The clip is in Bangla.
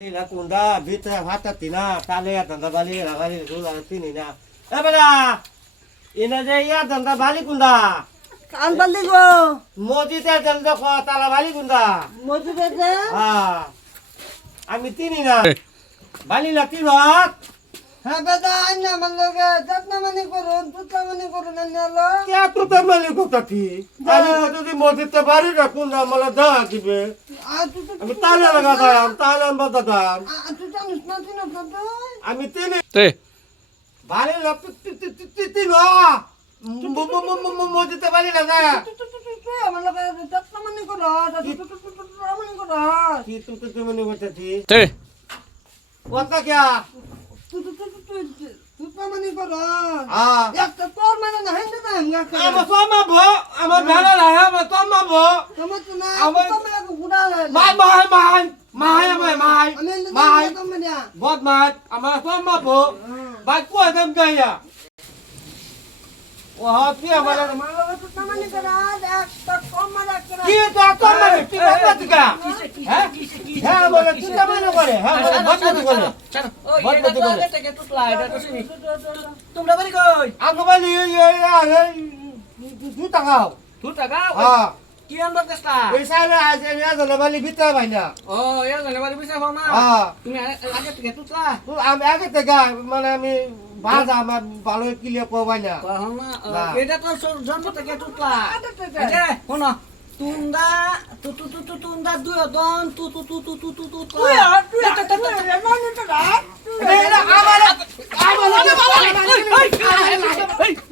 Ila kunda bita hata tina tale ya tanda bali sula tini na. Bala ina je ya tanda bali kunda. কান বান্ধি গো Mojite tanda ko tala bali kunda. মজু বেজে Ami tini na. Bali la tinot. হ্যাঁ বেদা আইনা আমার লগে যত্ন মানে করুন পুত্র মানে করুন আনলো Kya tu tamali ko tati. Ami ko tu mojite bali na kunda mala da dibe. আর তুই তো Ami tala laga dam tala bata dam. তুই জানিস না তুই না তুই Ami tini তে bali la tino. Mojite bali na na. তুই আমার লগে যত্ন মানে করো মানে করো Ki tu mani ko tati. তে Wata kya? তুই মানে করো একটা Ah. তোর মানে না হেন্দে না হাঙ্গা Ama sama bo, ama bela lah ya, ama sama bo. তোমার তো না আমার- তোমার লাগো গুড়া Mahal. আমি হেন্দে Mahal. না তোমার না Bot mahal, ama sama bo. Baik kuat dem gaya. Wah, dia mana? আমার লগে তুই মানে করো একটা কম মানে করো Dia tu apa mana? Dia apa tiga? Hah? Hah, boleh kita mana boleh? Hah, boleh bot mati boleh. Bot mati boleh. তোমরা বাড়ি কই Aku balik ya, juta kau. তুটা গাও Ah, কি আনবার চেষ্টা misalnya aja ada balik kita banyak. ও এর জন্য বাড়ি বিছা হও না Ah. তুমি আগে থেকে তুতলা Tu ambil aja tega, mana mi bahasa ama balo kilia ko banyak. হও না না। এটা তো জন্ম থেকে তুতলা এই যে শোনো তুন্দা তু তু তু তু তুন্দা দুই দন তু তু তু তু তু তু তু তুই আর তুই মানে তো রাত Beda amala. Amala. এই এই এই এই এই